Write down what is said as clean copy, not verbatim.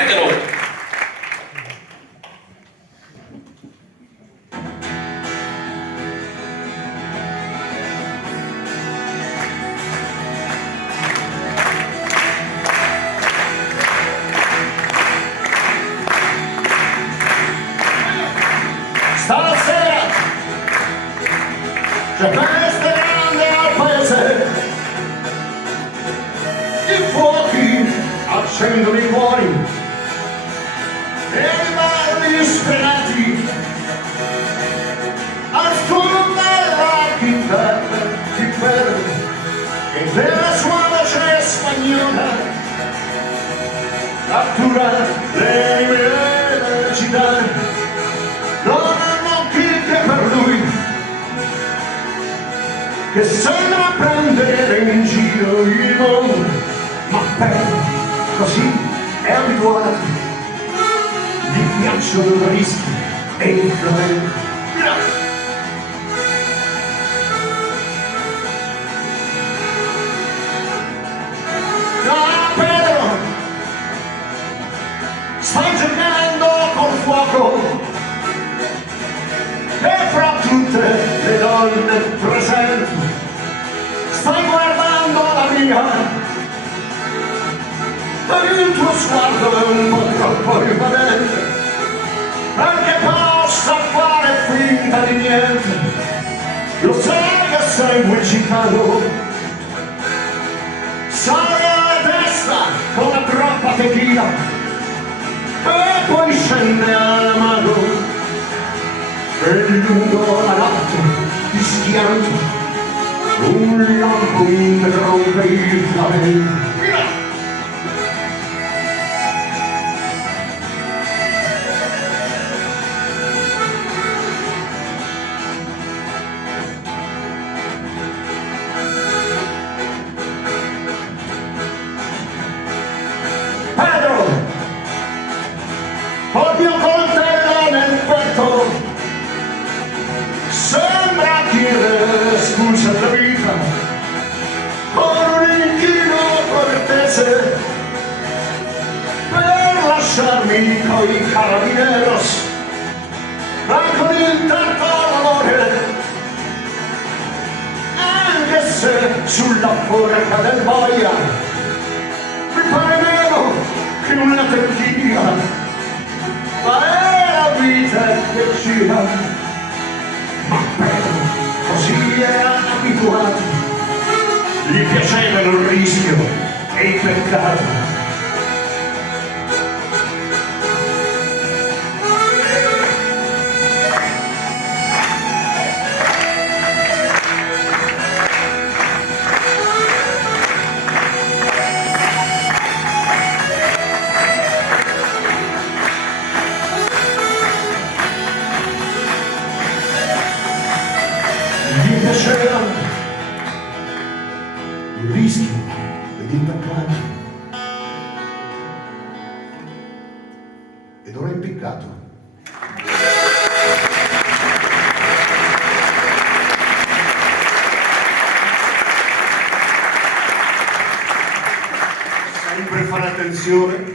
Pedro. Stasera c'è festa grande al paese, i fuochi accendono i cuori e i balli sfrenati al suono della chitarra di Pedro e della sua voce spagnola cattura le mie città. Che sembra prendere in giro il mondo, ma Pedro così è abituato, gli piacciono i rischi e il flamenco. No, Pedro sta giocando col fuoco e fra tutte le donne presenti stai guardando la mia e il tuo sguardo è un po' troppo invadente perché possa fare finta di niente. Lo sai che sei messicano, sale alla testa con la troppa tequila e poi scende alla mano e lungo la notte di schianto un lampo interrompe il flamenco. Pedro, col mio coltello nel petto sembra chiedere scusa alla vita con un inchino cortese per lasciarmi coi carabineros ma con il tanto l'amore, anche se sulla forca del boia mi pare meno che una tequila, ma è la vita che gira. Ma Pedro così era abituato, gli piacevano il rischio e il peccato. Gli piaceva il rischio ed il peccato ed ora è impiccato. Sempre fare attenzione